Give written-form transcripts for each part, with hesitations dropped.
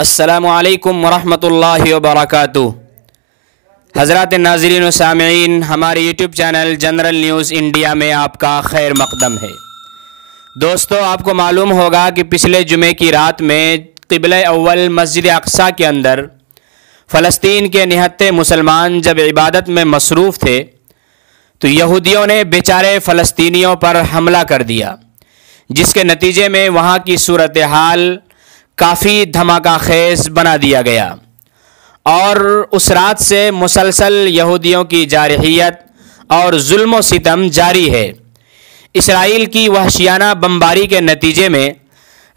السلام علیکم ورحمۃ اللہ وبرکاتہ۔ حضرات ناظرین و سامعین، ہمارے YouTube channel general news India میں آپ کا خیر مقدم ہے۔ دوستو، آپ کو معلوم ہوگا کہ پچھلے جمعے کی رات میں قبلہ اول مسجد اقصیٰ کے اندر فلسطین کے نہتے مسلمان جب عبادت میں مصروف تھے تو یہودیوں نے بیچارے فلسطینیوں پر حملہ کر دیا، جس کے نتیجے میں وہاں کی صورتحال کافی دھماکہ خیز بنا دیا گیا، اور اس رات سے مسلسل یہودیوں کی جارحیت اور ظلم و ستم جاری ہے۔ اسرائیل کی وحشیانہ بمباری کے نتیجے میں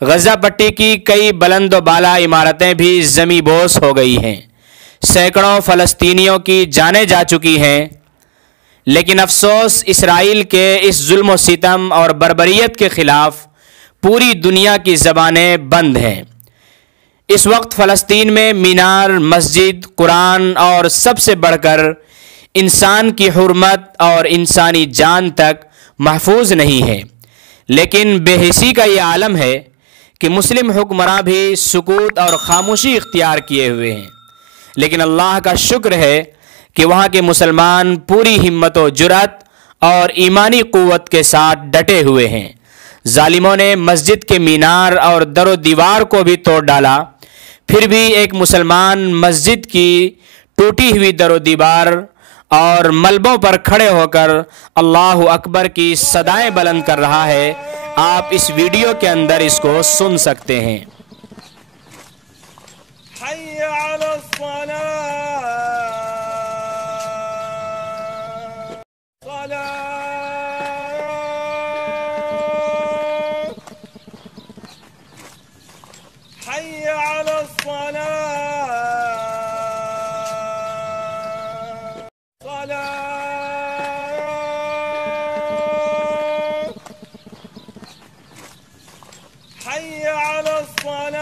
غزہ پٹی کی کئی بلند و بالا عمارتیں بھی زمیں بوس ہو گئی ہیں، سینکڑوں فلسطینیوں کی جانیں جا چکی ہیں، لیکن افسوس اسرائیل کے اس ظلم و ستم اور بربریت کے خلاف پوری دنیا کی زبانیں بند ہیں۔ اس وقت فلسطین میں مینار، مسجد، قرآن اور سب سے بڑھ کر انسان کی حرمت اور انسانی جان تک محفوظ نہیں ہے، لیکن بے حسی کا یہ عالم ہے کہ مسلم حکمراں بھی سکوت اور خاموشی اختیار کیے ہوئے ہیں، لیکن اللہ کا شکر ہے کہ وہاں کے مسلمان پوری ہمت و جرأت اور ایمانی قوت کے ساتھ ڈٹے ہوئے ہیں۔ ظالموں نے مسجد کے مینار اور در و دیوار کو بھی توڑ ڈالا، پھر بھی ایک مسلمان مسجد کی ٹوٹی ہوئی در و دیوار اور ملبوں پر کھڑے ہو کر اللہ اکبر کی صدائیں بلند کر رہا ہے۔ آپ اس ویڈیو کے اندر اس کو سن سکتے ہیں۔ حي على الصلاة حي على الصلاة حي على الصلاة